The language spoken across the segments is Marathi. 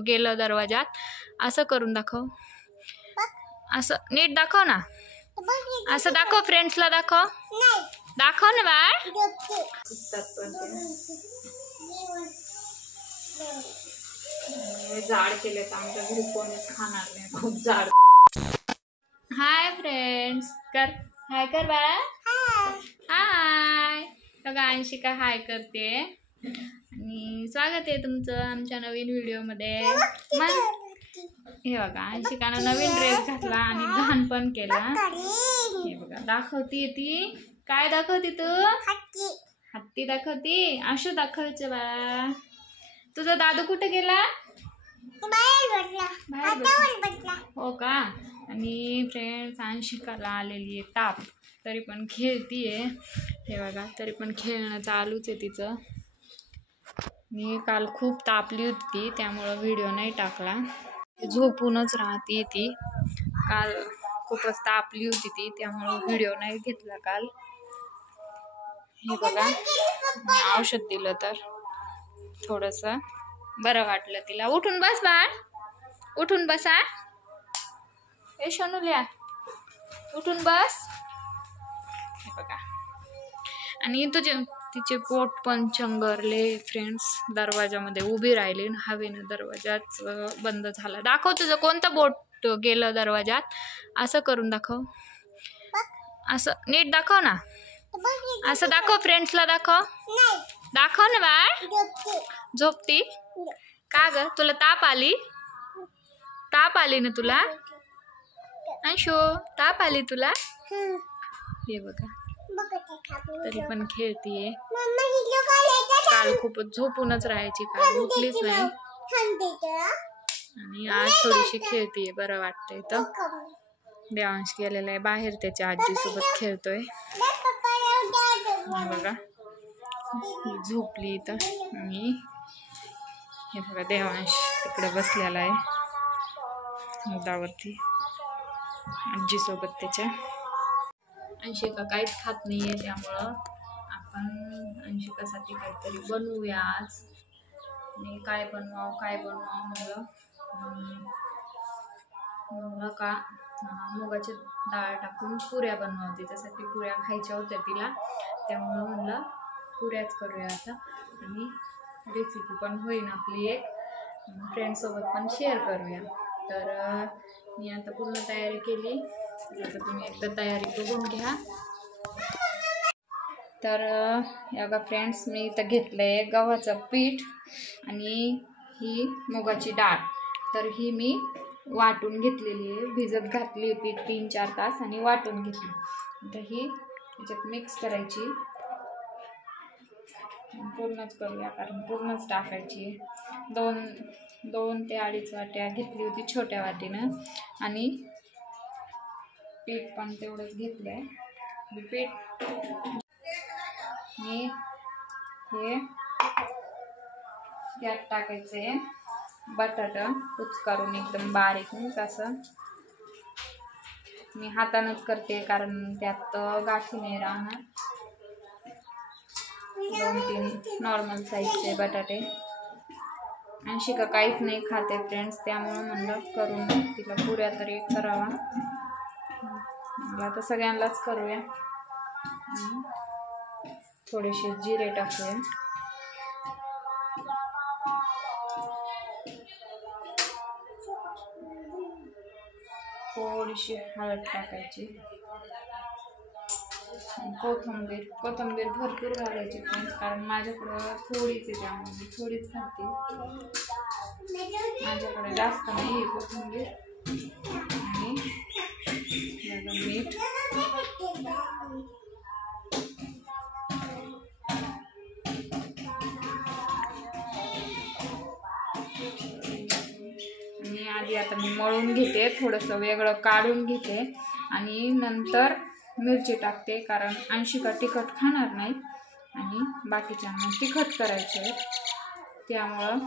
गेलं दरवाजात. असं करून दाखव, असं नीट दाखव ना, असं दाखव, फ्रेंड्सला दाखव, दाखव ना बाळ. जाड केले तर आमच्या घरी कोणीच खाणार नाही, खूप जाड. हाय फ्रेंड्स, कर हाय कर बाळा. हाय बघा, अंशिका हाय करते आणि स्वागत आहे तुमचं आमच्या नवीन व्हिडिओमध्ये. मग हे बघा, अंशिकानं नवीन ड्रेस घातला आणि घाण पण केला. हे बघा, दाखवती ती काय दाखवती, तू हत्ती दाखवती. असं दाखवायचं बाळा. तुझा दादू कुठे गेला? हो का. आणि फ्रेंड्स, अंशिकाला आलेली आहे ताप, तरी पण खेळतीये. हे बघा, तरी पण खेळणं चालूच आहे तिचं. मी काल खूप तापली होती, त्यामुळं व्हिडिओ नाही टाकला. झोपूनच राहते ती. काल खूपच तापली होती ती, त्यामुळं व्हिडिओ नाही घेतला काल. हे बघा, मी औषध दिलं तर थोडंसं बरं वाटलं तिला. उठून बस बाळ, उठून बसा. ए शनुल्या, उठून बस. हे बघा, आणि तिचे पोट पण चंगरले फ्रेंड्स. दरवाजामध्ये उभी राहिली, हवेनं दरवाजाच बंद झाला. दाखव तुझं कोणतं बोट गेलं दरवाजात. असं करून दाखव, असं नीट दाखव ना, असं दाखव, फ्रेंड्सला दाखव, दाखव ना बाळ. झोपती का ग? तुला ताप आली? ताप आली ना तुला? अंशू, ताप आली तुला? हे बघा, तरी पण खेळतीये. काल खूपच झोपूनच राहायची, काल उठलीच नाही आणि आज थोडीशी खेळतीये, बरं वाटतंय. तर देवांश गेलेला आहे बाहेर, त्याच्या आजीसोबत खेळतोय. बघा, झोपली इथं. आणि हे बघा, देवांश तिकडे बसलेला आहे मुदावरती आजीसोबत त्याच्या. अंशिका काहीच खात नाहीये, त्यामुळं आपण अंशिकासाठी काहीतरी बनवूया आज. आणि काय बनवावं म्हणलं का मुगाची डाळ टाकून पुऱ्या बनवते. त्यासाठी पुऱ्या खायच्या होत्या तिला, त्यामुळं म्हणलं पुऱ्याच करूया आता. आणि रेसिपी पण होईल आपली एक, फ्रेंड्ससोबत पण शेअर करूया. तर मी आता पूर्ण तयारी केली, आता तुम्ही एकदा तयारी बघून घ्या. तर या बघा फ्रेंड्स, मी इथं घेतलं आहे गव्हाचं पीठ आणि ही मुगाची डाळ. तर ही मी वाटून घेतलेली आहे, भिजत घातली पीठ 3-4 तास आणि वाटून घेतली. आता ही त्याच्यात मिक्स करायची, पूर्णच करूया कारण पूर्णच टाकायची. 2 ते 2.5 वाट्या घेतली होती छोट्या वाटीनं आणि पीठ पण तेवढंच घेतलं आहे. पीठ हे यात टाकायचं आहे बटाटा कुचकारून एकदम बारीक. असं मी हातानंच करते कारण त्यात गाठी नाही राहणार. 2-3 नॉर्मल साईजचे बटाटे. अंशिका काहीच नाही खाते फ्रेंड्स, त्यामुळं म्हणलं करून तिला पुऱ्या तरी करावा. आता सगळ्यांनाच करूया. थोडेसे जिरे टाकूया, थोडीशी हळद टाकायची, कोथिंबीर भरपूर घालायची फ्रेंड्स, कारण माझ्याकडं थोडीच आहे त्यामध्ये थोडीच घालते, माझ्याकडे जास्त नाही आहे कोथिंबीर. आणि मीठ, आणि आधी आता मी मळून घेते, थोडंसं वेगळं काढून घेते आणि नंतर मिरची टाकते, कारण अंशिका तिखट खाणार नाही आणि बाकीच्यांना तिखट करायचं आहे. त्यामुळं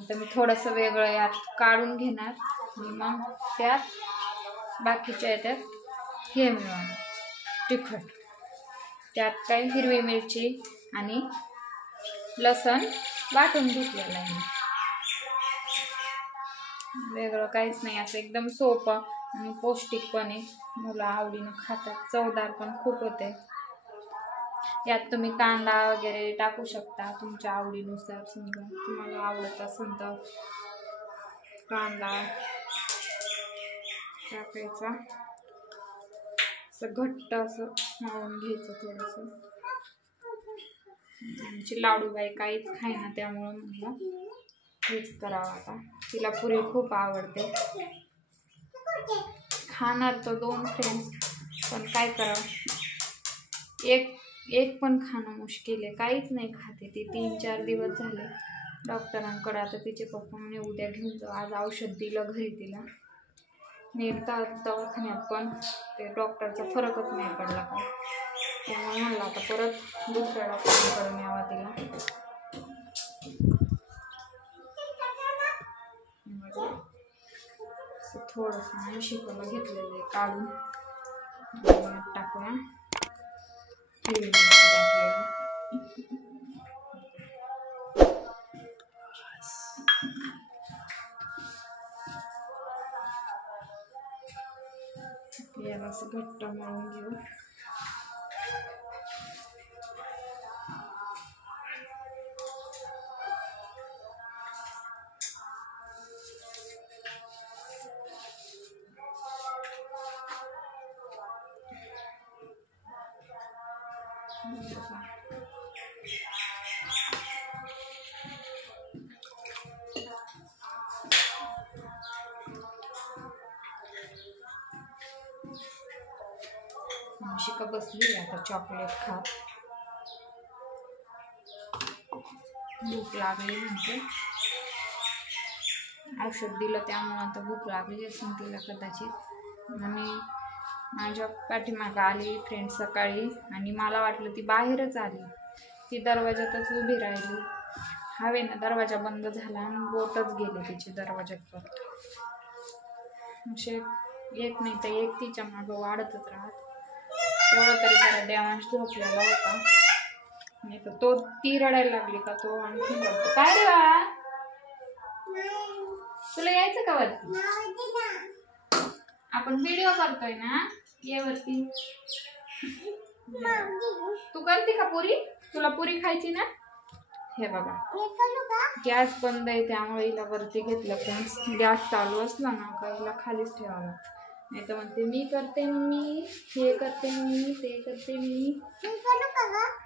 आता मी थोडंसं वेगळं यात काढून घेणार आणि मग त्यात बाकीच्या याच्यात हे मिळवणार तिखट. त्यात काही हिरवी मिरची आणि लसूण वाटून घेतलेलं आहे. वेगळं काहीच नाही, असं एकदम सोपं आणि पौष्टिक पण आहे. मुलं आवडीनं खातात, चवदार पण खूप होते. यात तुम्ही कांदा वगैरे टाकू शकता तुमच्या आवडीनुसार. समजा तुम्हाला आवडत असेल तर कांदा टाकायचा, असं घट्ट असं मळून घ्यायचं थोडंसं. आमची लाडूबाई काहीच खायना, त्यामुळं म्हटलं हेच करावं आता. तिला पुरी खूप आवडते. खाणार तर 2 फ्रेंड्स, पण काय करावं, एक पण खाणं मुश्किल आहे. काहीच नाही खाते ती 3-4 दिवस झाले डॉक्टरांकडे. आता तिचे पप्पा म्हणे उद्या घेऊन जाऊ. आज औषध दिलं घरी तिला, नीट दवाखान्यात पण ते डॉक्टरचा फरकच नाही पडला का. त्यामुळे म्हणलं आता परत दुसऱ्या डॉक्टरांकडे न्यावा तिला. थोडंसं शिकवलं घेतलेलं आहे काढून टाकूया. हिरवी मिरची टाकलेली. याला असं घट्ट मळून घेऊ. शिका बसली आता चॉकलेट खात. भूक लागली म्हणजे औषध दिलं त्यामुळे आता भूक लागली असेल तिला कदाचित. आणि माझ्या पाठीमागं आली फ्रेंड सकाळी आणि मला वाटलं ती बाहेरच आली. ती दरवाजातच उभी राहिली. हवेनं दरवाजा बंद झाला आणि बोटच गेले तिचे दरवाजात. असे एक नाही तर एक तिच्या मागं वाढतच राहत. तेवढं तरी त्याला देवांश झोपलेला होता. नाही तर तो ती रडायला लागली का तो आणखी रडतो. काय रे बाळा, तुला यायचं का वरती? आपण व्हिडिओ करतोय ना, ये वरती. तू करते का पुरी? तुला पुरी खायची ना? हे बघा गॅस बंद आहे त्यामुळे हिला वरती घेतलं. फ्रेंड्स गॅस चालू असला ना का हिला खालीच ठेवावं. नाही तर म्हणते मी करते मी, हे करते मी, ते करते मी.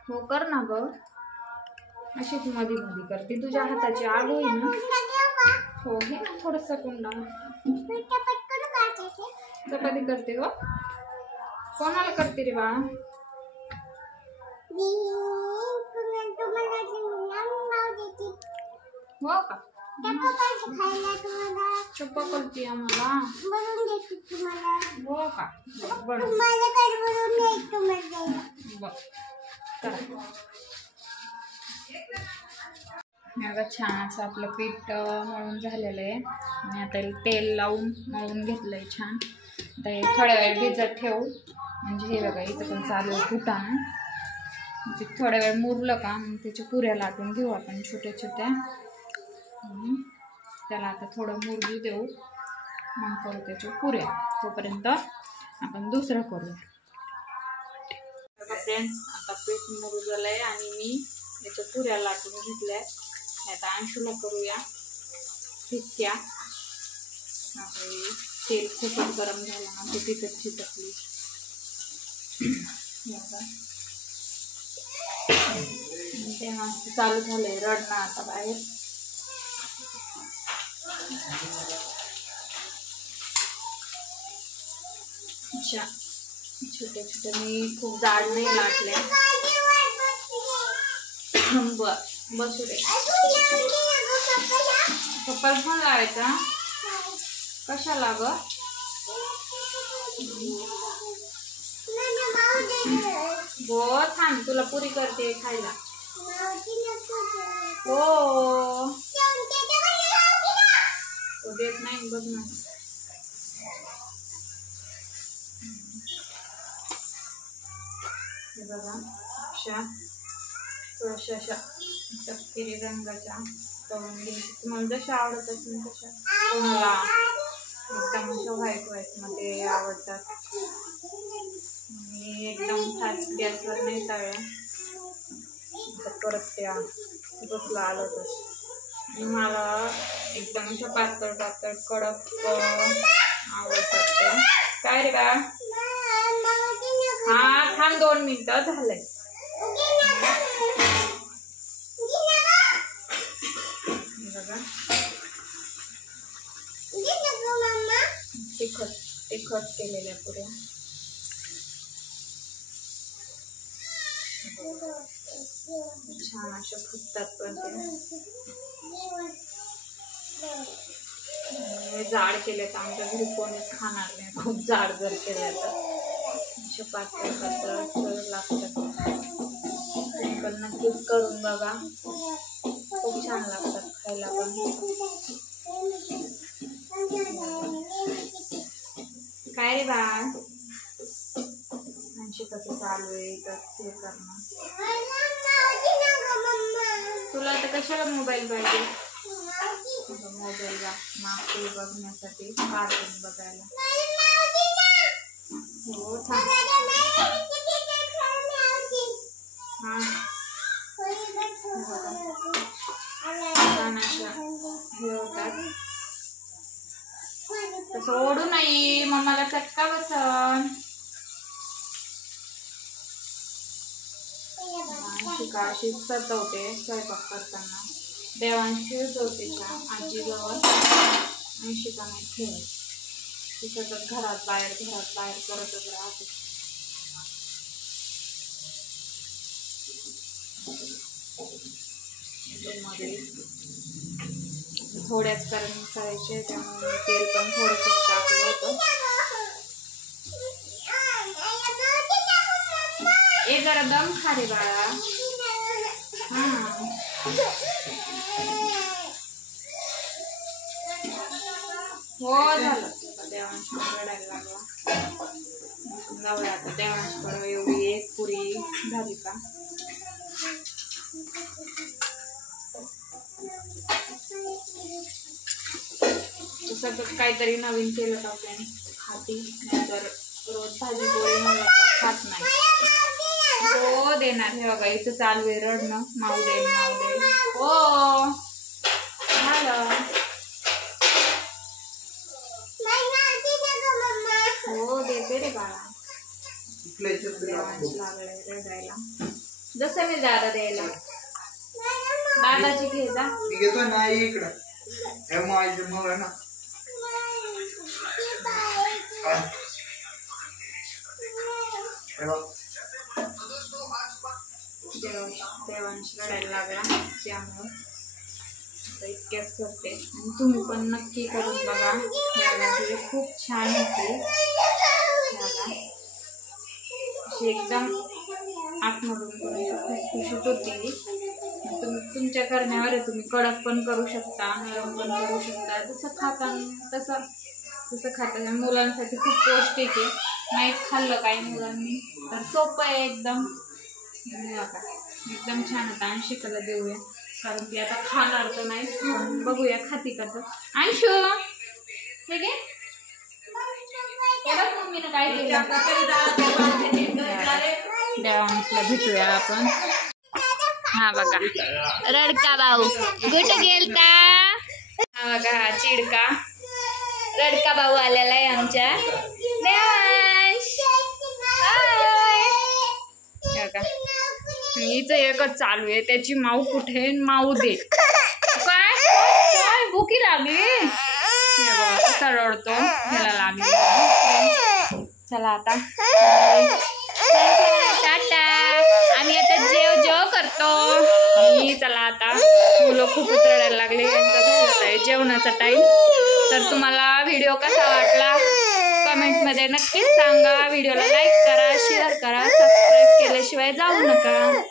हो कर ना ग. अशीच मध्ये मध्ये करते. तुझ्या हाताची आग होईल ना. हो घे ना थोडंसं कुंडा. चपाती करते ग. कोणाला करते रे बा? हो का? चप्पा करते आम्हाला. हो का? बघ छान असं आपलं पीठ मळून झालेलं आहे आणि आता तेल लावून मळून घेतलंय छान. आता हे थोड्या वेळ भिजत ठेवू. म्हणजे हे बघा इथं पण चालू आहे फुटाणं. ते थोड्या वेळ मुरलं का मग त्याच्या पुऱ्या लाटून घेऊ आपण छोट्या छोट्या. त्याला आता थोडं मुरगू देऊ, मग करू त्याच्या पुऱ्या. तोपर्यंत आपण दुसरं करूया. फ्रेंड्स आता पीठ मुरू झालंय आणि मी त्याच्या पुऱ्या लाटून घेतल्या. आता अंशूला करूया फिक्क्या. तेल खूपच गरम झालं ना ते तिथंच चिटकली. तेव्हा चालू झालंय रडणं आता बाहेर. अच्छा छोट्या छोट्या मी खूप जाड नाही लाटल्या. बसू दे. पप्पाला फोन लावायचा. कशाला ग? हो थांब तुला पुरी करते खायला. हो तो देत नाही बघ ना. बघा अशा थोड्याशा अशा तपकिरी रंगाच्या तुम्हाला जशा आवडत असेल तशा. कोणाला एकदम व्हाईट मध्ये आवडतात. मी एकदम फास्ट गॅसवर नाही तळल्या, परत त्या बसला आलं तर. मला एकदम अशा पातळ पातळ कडक आवडतात ते. काय रे बा? हा थांब 2 मिनिटं झालंय. बघा तिखट केलेल्या पुऱ्या. छान अशा फुटतात पण ते. जाड केले तर आमच्या घरी कोणीच खाणार नाही. खूप जाड जर केले तर अशा पातळ पातळ लागतात. तुम्ही पण नक्कीच करून बघा, खूप छान लागतात खायला पण. काय रे बा? आणखी कसं चालू आहे तर हे करणं. तुला आता कशाला मोबाईल पाहिजे? मोबाईल मागते बघण्यासाठी, कार्टून बघायला. हो थांब. हा छान अशा हे होतात. तसं ओढू नाही, मम्माला चटका बसन. अशी सजवते स्वयंपाक करताना. देवांशी जोतीच्या आजीजवळ शिका नाही ठेवत. ती सतत घरात बाहेर करतच राहते. थोड्याच करायचे, त्यामुळे तेल पण थोडंसंच टाकलं होतं. ए जरा दम खा रे बाळा. हो झालं. देवांश रडायला लागला. जाऊया आता देवांशकडे. एवढी एक पुरी झाली का? सतत काहीतरी नवीन केलं तर आपल्याने खाती, नाहीतर रोज भाजी पोळी मला खात नाही. हो देणार. हे बघा इथं चालू आहे रडणं. माऊ दे माऊ दे. हो झालं. हो देते रे बाळा. लागलंय रडायला. जसं मी दादा द्यायला. दादाची घे जा. घेतो ना इकडं. मग आहे ना देवांश रडायला लागला, त्यामुळं इतक्याच करते. आणि तुम्ही पण नक्की करून बघा. खूप छान होते. अशी एकदम आतमधून खुशखुशीत होती. तुमच्या करण्यावर आहे. तुम्ही कडक पण करू शकता, नरम पण करू शकता. तसं खाता. मुलांसाठी खूप पौष्टिक आहे. नाहीच खाल्लं काही मुलांनी तर सोपं आहे एकदम. एकदम छान होता. अंशिकाला देऊया, कारण की आता खाणार तर नाही. बघूया खाती कसं. अंशू हे घे. मम्मीनं काय केलं. देवांशला भेटूया आपण. हा बघा रडका भाऊ कुठे गेलता. हा बघा हा चिडका रडका भाऊ आलेला आहे आमच्या. देवांश बघा हिचं एकच चालू आहे. त्याची माऊ कुठे माऊ दे. काय भुकी लागली. कसा रडतो. ह्याला लागली. चला आता टाटा. आम्ही आता जेव करतो. चला आता मुलं खूपच रडायला लागले. यांचा जेवणाचा टाईम. तर तुम्हाला व्हिडिओ कसा वाटला कमेंटमध्ये नक्कीच सांगा. व्हिडिओला लाईक करा, शेअर करा, सबस्क्राईब केल्याशिवाय जाऊ नका.